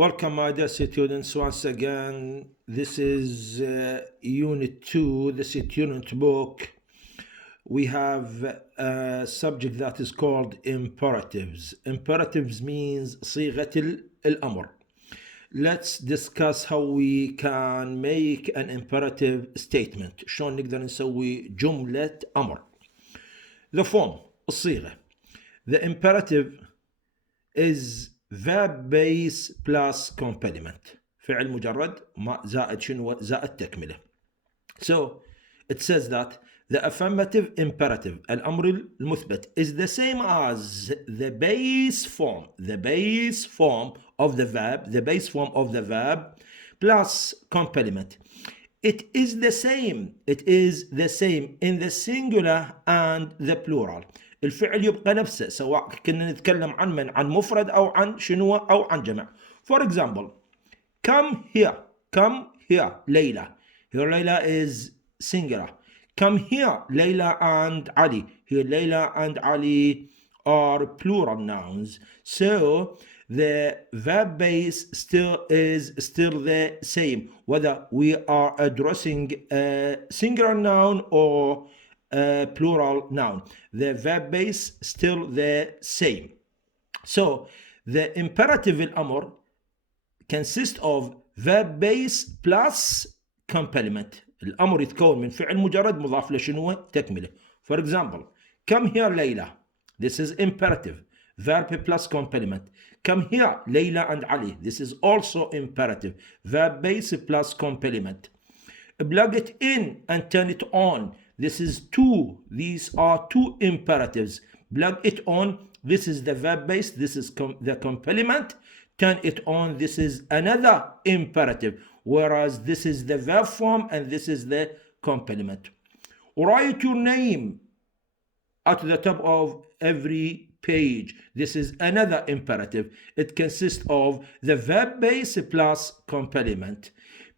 Welcome, my dear students, once again. This is Unit 2, this is Unit book. We have a subject that is called imperatives. Imperatives means صيغة الأمر. Let's discuss how we can make an imperative statement. شلون نقدر نسوي جملة أمر. The form, الصيغة. The imperative is verb base plus complement. فعل مجرد ما زائد شنو زائد تكمله. So it says that the affirmative imperative الأمر المثبت is the same as the base form of the verb plus complement. It is the same in the singular and the plural. الفعل يبقى نفسه سواء كنا نتكلم عن مفرد أو عن شنو أو عن جمع. For example, come here ليلى. Here Layla is singular. Come here Layla and Ali. Here Layla and Ali are plural nouns. So the verb base is still the same whether we are addressing a singular noun or a plural noun. The verb base still the same. So the imperative الأمر consists of verb base plus complement. الأمر يتكون من فعل مجرد مضاف له شنو تكمله. For example, come here ليلى. This is imperative. Verb plus complement. Come here Layla and Ali. This is also imperative. Verb base plus complement. Plug it in and turn it on. This is two. These are two imperatives. Plug it on. This is the verb base. This is the complement. Turn it on. This is another imperative. Whereas this is the verb form and this is the complement. Write your name at the top of every page. This is another imperative. It consists of the verb base plus complement.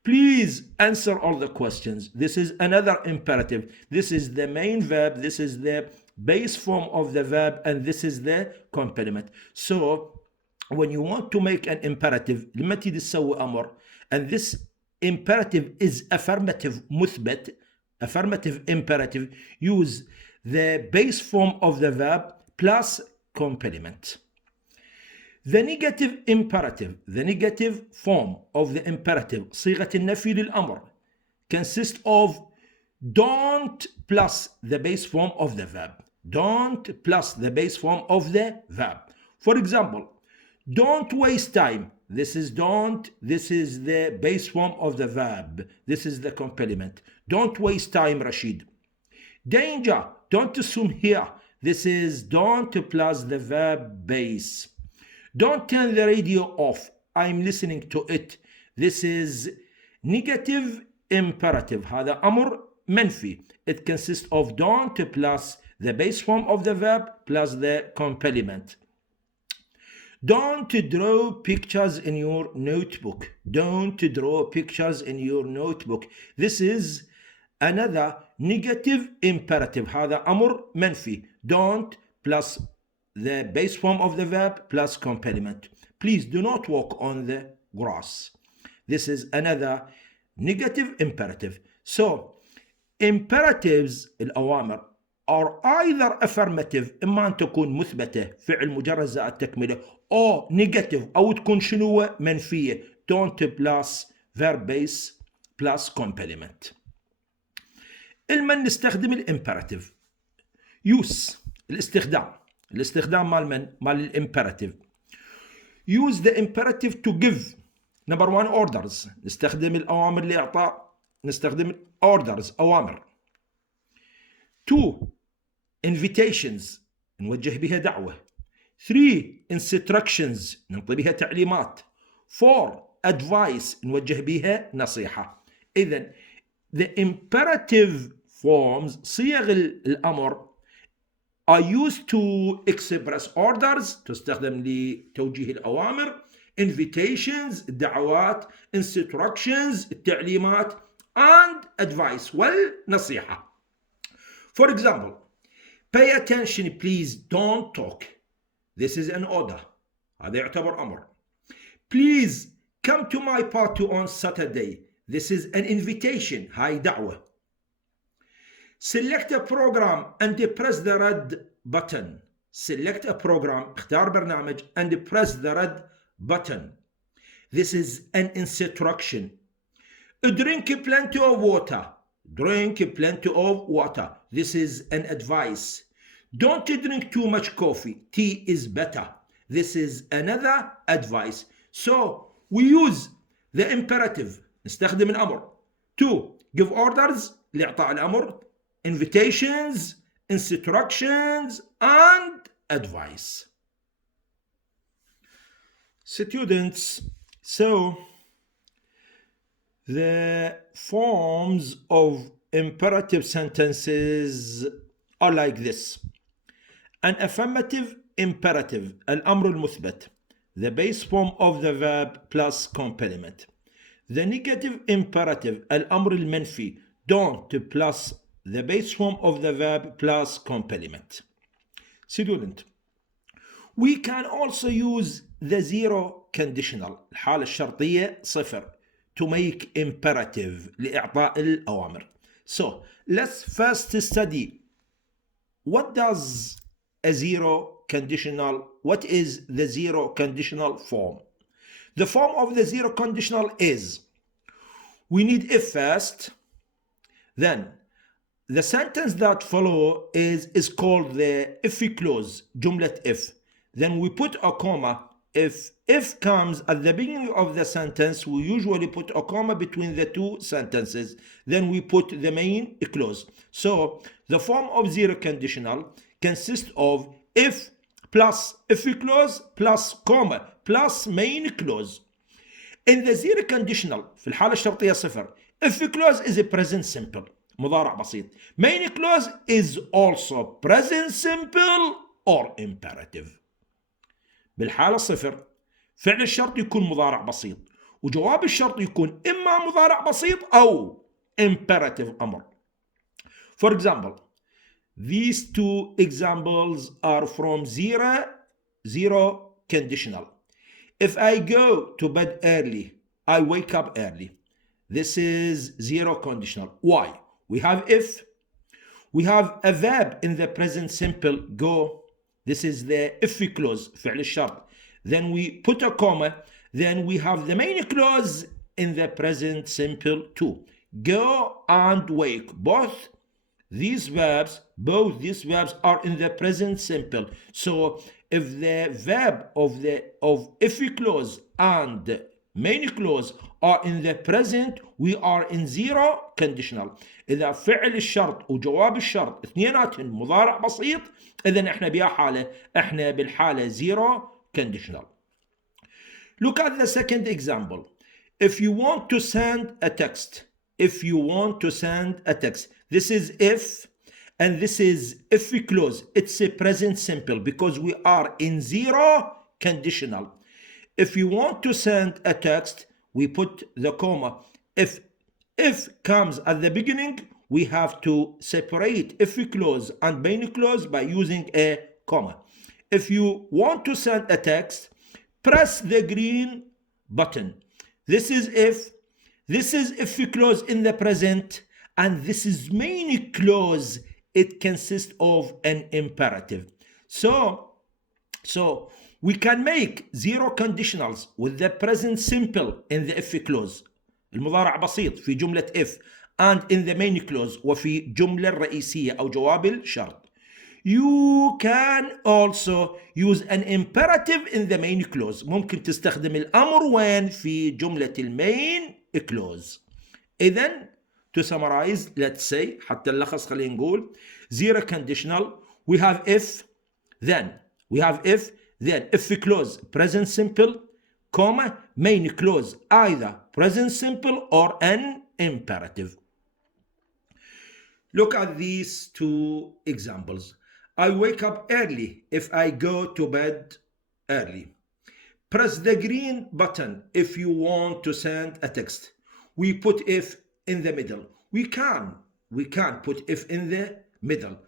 Please answer all the questions. This is another imperative. This is the main verb, this is the base form of the verb, and this is the complement. So when you want to make an imperative لما تيجي تسوي أمر and this imperative is affirmative مثبت, affirmative imperative, use the base form of the verb plus complement. The negative imperative, the negative form of the imperative, صيغة النفي للأمر, consists of don't plus the base form of the verb. Don't plus the base form of the verb. For example, don't waste time. This is don't, this is the base form of the verb. This is the complement. Don't waste time, Rashid. Danger, don't swim here. This is don't plus the verb base. Don't turn the radio off. I'm listening to it. This is negative imperative. هذا أمر منفي. It consists of don't plus the base form of the verb plus the complement. Don't draw pictures in your notebook. Don't draw pictures in your notebook. This is another negative imperative. هذا أمر منفي. Don't plus the base form of the verb plus complement. Please do not walk on the grass. This is another negative imperative. So imperatives الأوامر are either affirmative إما أن تكون مثبتة فعل مجرد زائد تكملة or negative أو تكون شنو منفية don't plus verb base plus complement. لما نستخدم الامبerative use الاستخدام مال الامبerative. Use the imperative to give. Number one, orders. نستخدم الأوامر لإعطاء. نستخدم orders أوامر. 2. invitations نوجه بها دعوة. 3. instructions نعطي بها تعليمات. 4. advice نوجه بها نصيحة. إذن the imperative forms صيغ الأمر are used to express orders تستخدم لتوجيه الأوامر, invitations الدعوات, instructions التعليمات, and advice والنصيحة. For example, pay attention please, don't talk. This is an order. هذا يعتبر أمر. Please come to my party on Saturday. This is an invitation. هاي دعوة. Select a program and press the red button. Select a program, اختار برنامج and press the red button. This is an instruction. Drink plenty of water. Drink plenty of water. This is an advice. Don't drink too much coffee. Tea is better. This is another advice. So we use the imperative. نستخدم الأمر to give orders لإعطاء الأمر, invitations, instructions, and advice. Students, so the forms of imperative sentences are like this. An affirmative imperative, الأمر المثبت, the base form of the verb plus complement. The negative imperative, الأمر المنفي, don't plus the base form of the verb plus complement. Student, we can also use the zero conditional, الحالة الشرطية صفر, to make imperative لإعطاء الأوامر. So let's first study what does a zero conditional, what is the zero conditional form? The form of the zero conditional is, we need if first, then the sentence that follow is called the if clause, جملة if. Then we put a comma. If comes at the beginning of the sentence, we usually put a comma between the two sentences. Then we put the main clause. So the form of zero conditional consists of if plus if clause plus comma plus main clause. In the zero conditional في الحالة الشرطية صفر, if clause is a present simple, مضارع بسيط. Main clause is also present simple or imperative. بالحالة صفر فعل الشرط يكون مضارع بسيط وجواب الشرط يكون إما مضارع بسيط أو imperative أمر. For example, these two examples are from zero conditional. If I go to bed early, I wake up early. This is zero conditional. Why? We have if. We have a verb in the present simple, go. This is the if clause, فعل الشرط. Then we put a comma. Then we have the main clause in the present simple too. Go and wake. Both these verbs are in the present simple. So if the verb of if clause and main clause are in the present, we are in zero conditional. إذا فعل الشرط وجواب الشرط اثنيناتهم مضارع بسيط، إذن احنا بيا حالة احنا بالحالة zero conditional. Look at the second example. If you want to send a text, this is if, and this is if clause. It's a present simple because we are in zero conditional. If you want to send a text, we put the comma. If comes at the beginning, we have to separate if clause and main clause by using a comma. If you want to send a text, press the green button. This is if clause in the present, and this is main clause. It consists of an imperative. So we can make zero conditionals with the present simple in the if clause, المضارع بسيط في جملة if, and in the main clause وفي جملة الرئيسية أو جواب الشرط. You can also use an imperative in the main clause. ممكن تستخدم الأمر وين في جملة المين clause. إذن to summarize, let's say حتى نلخص خلينا نقول zero conditional, we have if, then if clause present simple, comma main clause either present simple or an imperative. Look at these two examples. I wake up early if I go to bed early. Press the green button if you want to send a text. We put if in the middle. We can put if in the middle.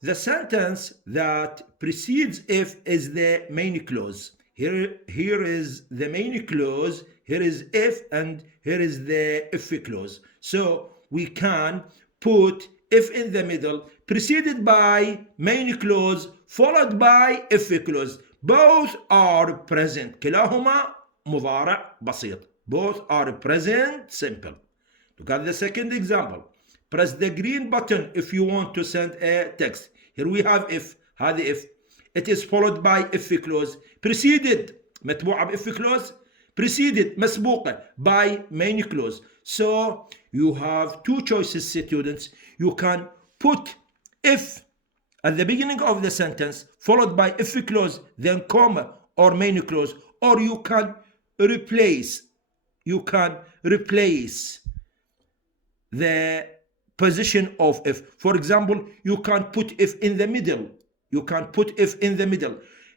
The sentence that precedes if is the main clause. here is the main clause, here is if, and here is the if clause. So we can put if in the middle, preceded by main clause, followed by if clause. Both are present. كلاهما مضارع بسيط. Both are present simple. Look at the second example. Press the green button if you want to send a text. Here we have if. هذه if. It is followed by if clause. Preceded متبوعة بإف clause. Preceded مسبوقة by main clause. So you have two choices, students. You can put if at the beginning of the sentence, followed by if clause, then comma or main clause, or you can replace the position of if. For example, you can put if in the middle.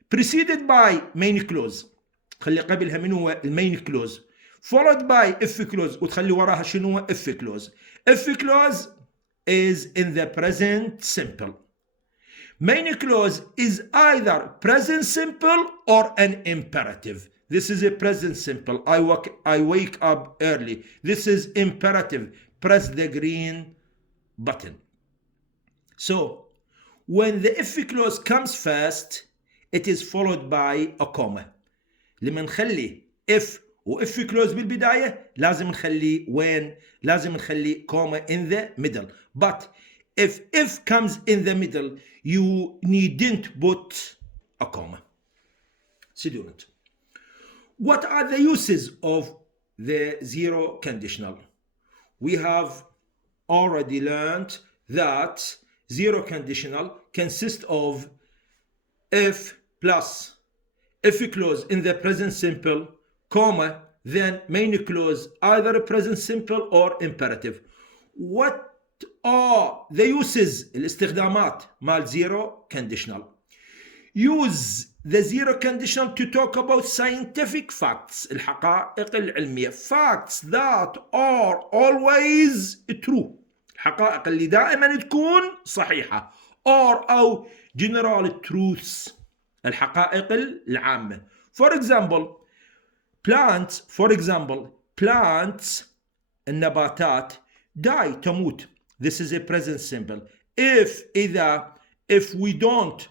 Preceded by main clause. خلي قبلها من هو المين clause. Followed by if clause وتخلي وراها شنو هو if clause. If clause is in the present simple. Main clause is either present simple or an imperative. This is a present simple. I wake up early. This is imperative. Press the green button. So when the if clause comes first, it is followed by a comma. لما نخلي if و if clause بالبداية لازم نخلي comma in the middle. But if comes in the middle, you needn't put a comma. Student, what are the uses of the zero conditional? We have already learned that zero conditional consists of if plus if clause in the present simple, comma, then main clause, either present simple or imperative. What are the uses, الاستخدامات مال zero conditional? Use the zero conditional to talk about scientific facts, الحقائق العلمية, facts that are always true, الحقائق اللي دائما تكون صحيحة, أو general truths, الحقائق العامة. For example, plants, النباتات die, تموت. This is a present simple. If we don't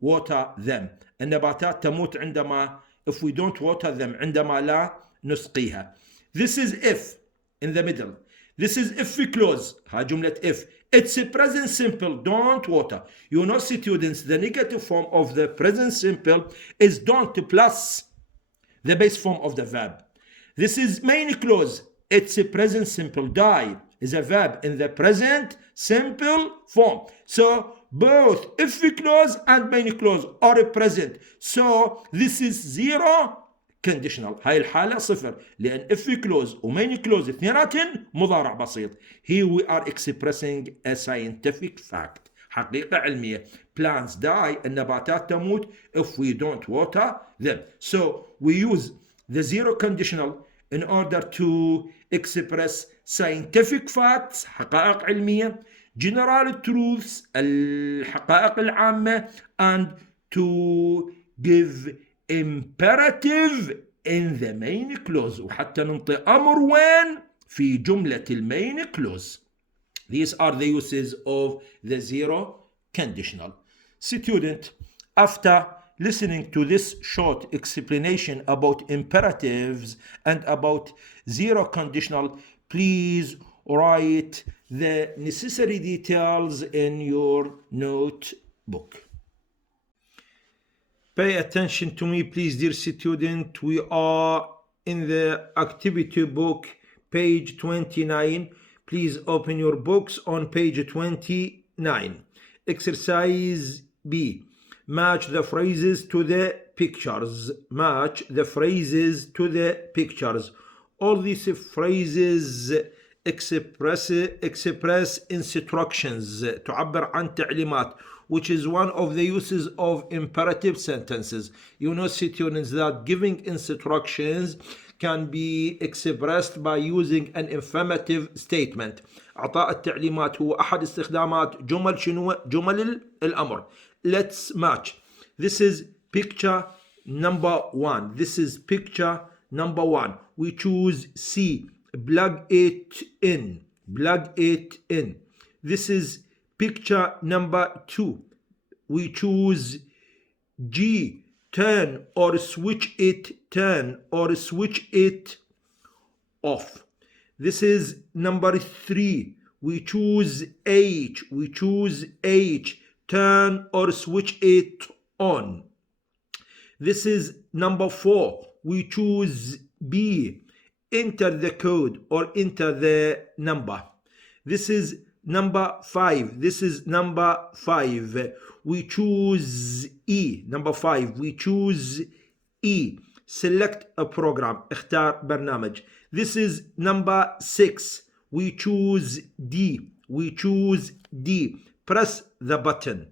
water them, النباتات تموت عندما if we don't water them, عندما لا نسقيها. This is if in the middle. This is if clause. ها جملة if. It's a present simple, don't water. You know, students, the negative form of the present simple is don't plus the base form of the verb. This is main clause. It's a present simple. Die is a verb in the present simple form. So both if clause and main clause are present. So this is zero conditional. هاي الحالة صفر لأن if clause و main clause اثنيناتن مضارع بسيط. Here we are expressing a scientific fact. حقيقة علمية. Plants die, النباتات تموت if we don't water them. So we use the zero conditional in order to express scientific facts, حقائق علمية, general truths, الحقائق العامة, and to give imperative in the main clause. وحتى ننطي أمر وين في جملة المين clause. These are the uses of the zero conditional. Student, after listening to this short explanation about imperatives and about zero conditional, please write the necessary details in your notebook. Pay attention to me, please, dear student. We are in the activity book, page 29. Please open your books on page 29. Exercise B. Match the phrases to the pictures. Match the phrases to the pictures. All these phrases express instructions, تعبر عن تعليمات, which is one of the uses of imperative sentences. You know, students, that giving instructions can be expressed by using an affirmative statement. إعطاء التعليمات هو أحد استخدامات جمل الأمر. Let's match. This is picture number 1. This is picture number 1. We choose C, plug it in, plug it in. This is picture number 2. We choose G, turn or switch it, turn or switch it off. This is number 3. We choose H, we choose H, turn or switch it on. This is number 4. We choose B, enter the code or enter the number. This is number 5. This is number 5. We choose E. Number 5. We choose E. Select a program. اختار برنامج. This is number 6. We choose D. We choose D. Press the button.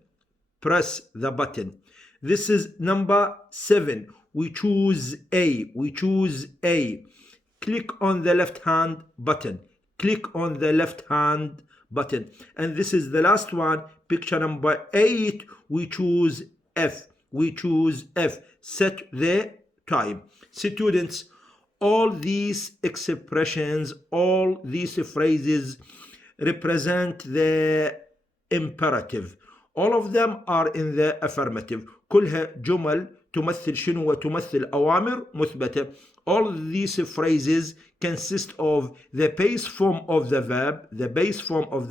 Press the button. This is number 7. We choose A. We choose A. Click on the left hand button. Click on the left hand button. And this is the last one, picture number 8. We choose F. We choose F. Set the time. Students, all these expressions, all these phrases represent the imperative. All of them are in the affirmative. كلها جمل تمثل شنو وتمثل أوامر مثبتة. All these phrases consist of the base form of the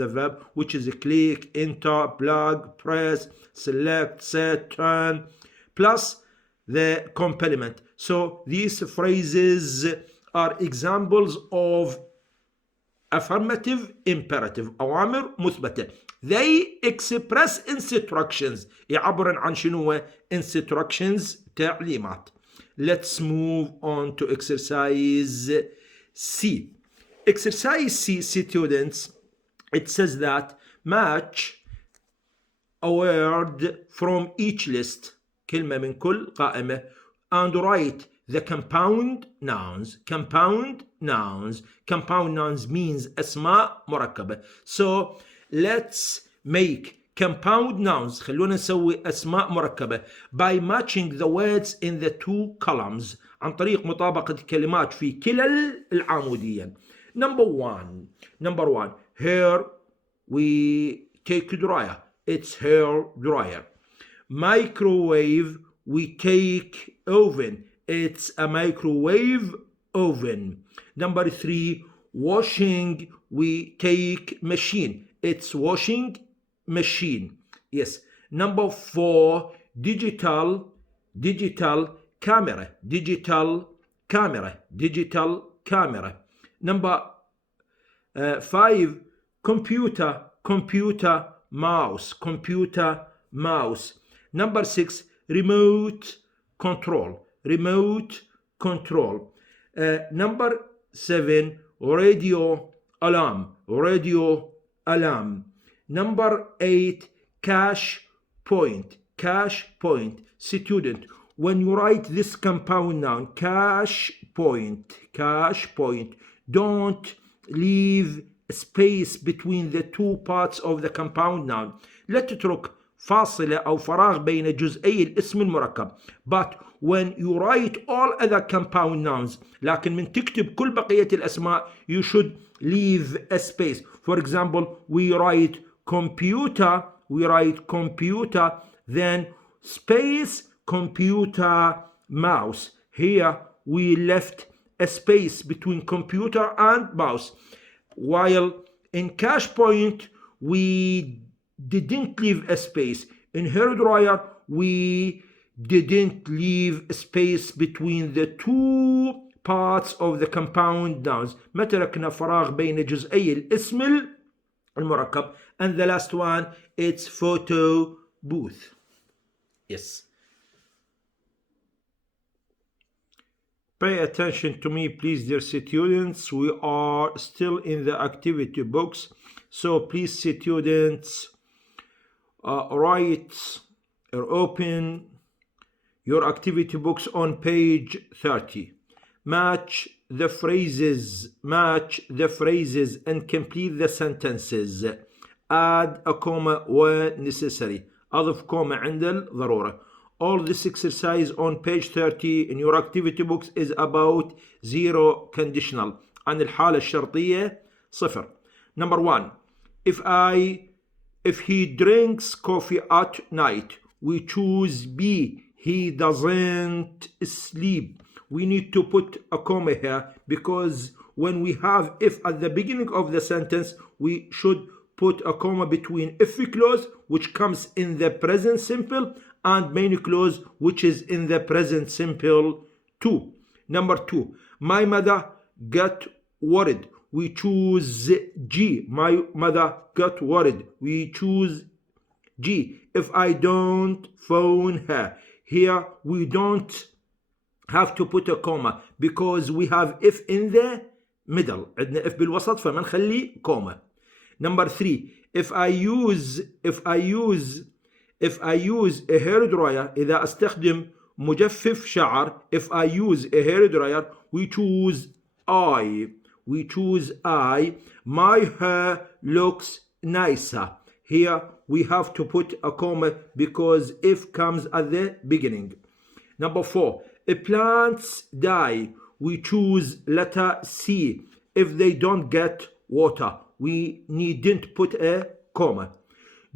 verb, which is click, enter, plug, press, select, set, turn, plus the complement. So these phrases are examples of affirmative imperative, أوامر مثبتة. They express instructions. يعبر عن شنو instructions تعليمات. Let's move on to exercise C. Exercise C, students, it says that match a word from each list, كلمة من كل قائمة, and write the compound nouns. Compound nouns. Compound nouns means أسماء مركبة. So let's make compound nouns. خلونا نسوي أسماء مركبة by matching the words in the two columns, عن طريق مطابقة الكلمات في كلا العموديين. Number one, hair we take dryer. It's hair dryer. Microwave we take oven. It's a microwave oven. Number 3, washing we take machine. It's washing machine. Yes. Number 4, digital camera. Digital camera. Number 5, computer mouse. Number 6, remote control. Number 7, radio alarm. Number 8, cash point. Student, when you write this compound noun, cash point, don't leave space between the two parts of the compound noun. لا تترك فاصلة أو فراغ بين جزئي الاسم المركب. But when you write all other compound nouns, لكن من تكتب كل بقية الأسماء, you should leave a space. For example, we write computer, then space computer mouse. Here we left a space between computer and mouse. While in cash point, we didn't leave a space. In hairdryer, we didn't leave a space between the two parts of the compound nouns. ما تركنا فراغ بين جزئي الاسم المركب. And the last one, it's photo booth. Yes. Pay attention to me, please, dear students. We are still in the activity books. So please, students, write or open your activity books on page 30. Match the phrases and complete the sentences. Add a comma when necessary. أضف comma عند الضرورة. all this exercise on page 30 in your activity books is about zero conditional. عن الحالة الشرطية صفر. Number 1, if he drinks coffee at night, we choose B, he doesn't sleep. We need to put a comma here because when we have if at the beginning of the sentence, we should put a comma between if clause, which comes in the present simple, and main clause, which is in the present simple too. Number 2, my mother got worried. We choose G. My mother got worried. We choose G. If I don't phone her. Here we don't have to put a comma because we have if in the middle. عندنا if بالوسط فما نخلي comma. Number 3, if I use a hair dryer, إذا أستخدم مجفف شعر, if I use a hair dryer, we choose I. My hair looks nicer. Here we have to put a comma because if comes at the beginning. Number 4, if plants die, we choose letter C. If they don't get water, we needn't put a comma.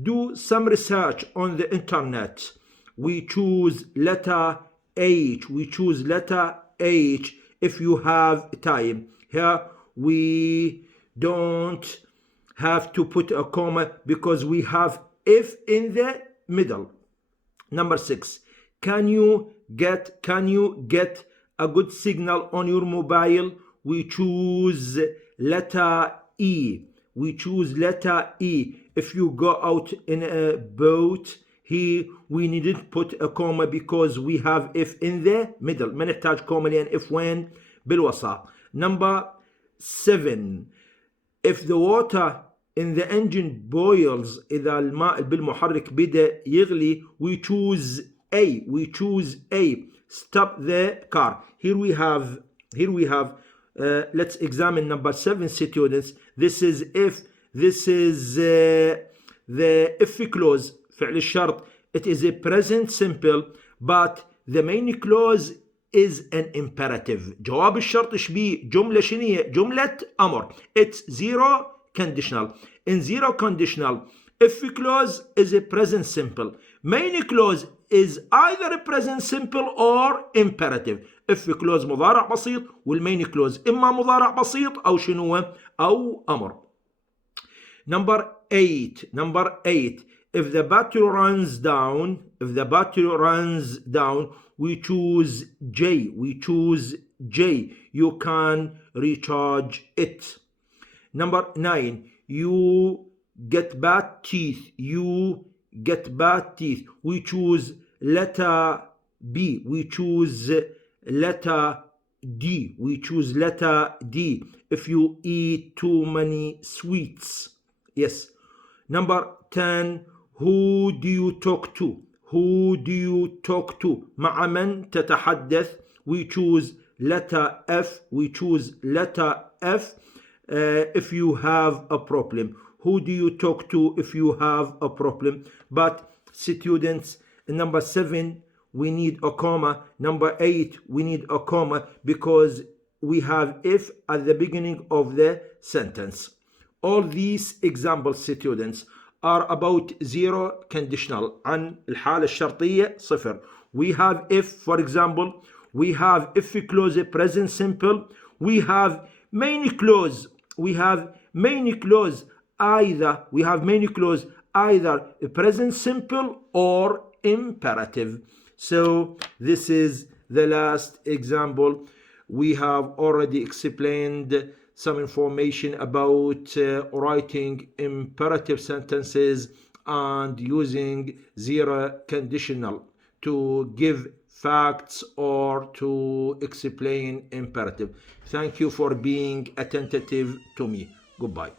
Do some research on the internet. We choose letter H. If you have time. Here we don't have to put a comma because we have if in the middle. Number 6, can you get a good signal on your mobile? We choose letter E. If you go out in a boat, here we needn't put a comma because we have if in the middle. ما نحتاج comma لأن if وين بالوسط. Number 7, if the water in the engine boils, إذا الماء بالمحرك بدأ يغلي, we choose A. Stop the car. Here we have let's examine number 7, students. This is the if clause, فعل الشرط. It is a present simple, but the main clause is an imperative. جواب الشرط شبيه جملة شنية؟ جملة أمر. It's zero conditional. In zero conditional, if clause is a present simple. Main clause is either a present simple or imperative. if clause مضارع بسيط والmain clause إما مضارع بسيط أو شنو أو أمر. Number 8, if the battery runs down, we choose J. You can recharge it. Number 9, you get bad teeth. We choose letter B. We choose letter D. If you eat too many sweets. Yes. Number 10, who do you talk to? مع من تتحدث? We choose letter F. If you have a problem. Who do you talk to if you have a problem? But students, number 7, we need a comma. Number 8, we need a comma because we have if at the beginning of the sentence. All these examples, students, are about zero conditional. عن الحالة الشرطية صفر. We have if, for example, we have if clause present simple. We have main clause. Either present simple or imperative. So this is the last example. We have already explained some information about writing imperative sentences and using zero conditional to give facts or to explain imperative. Thank you for being attentive to me. Goodbye.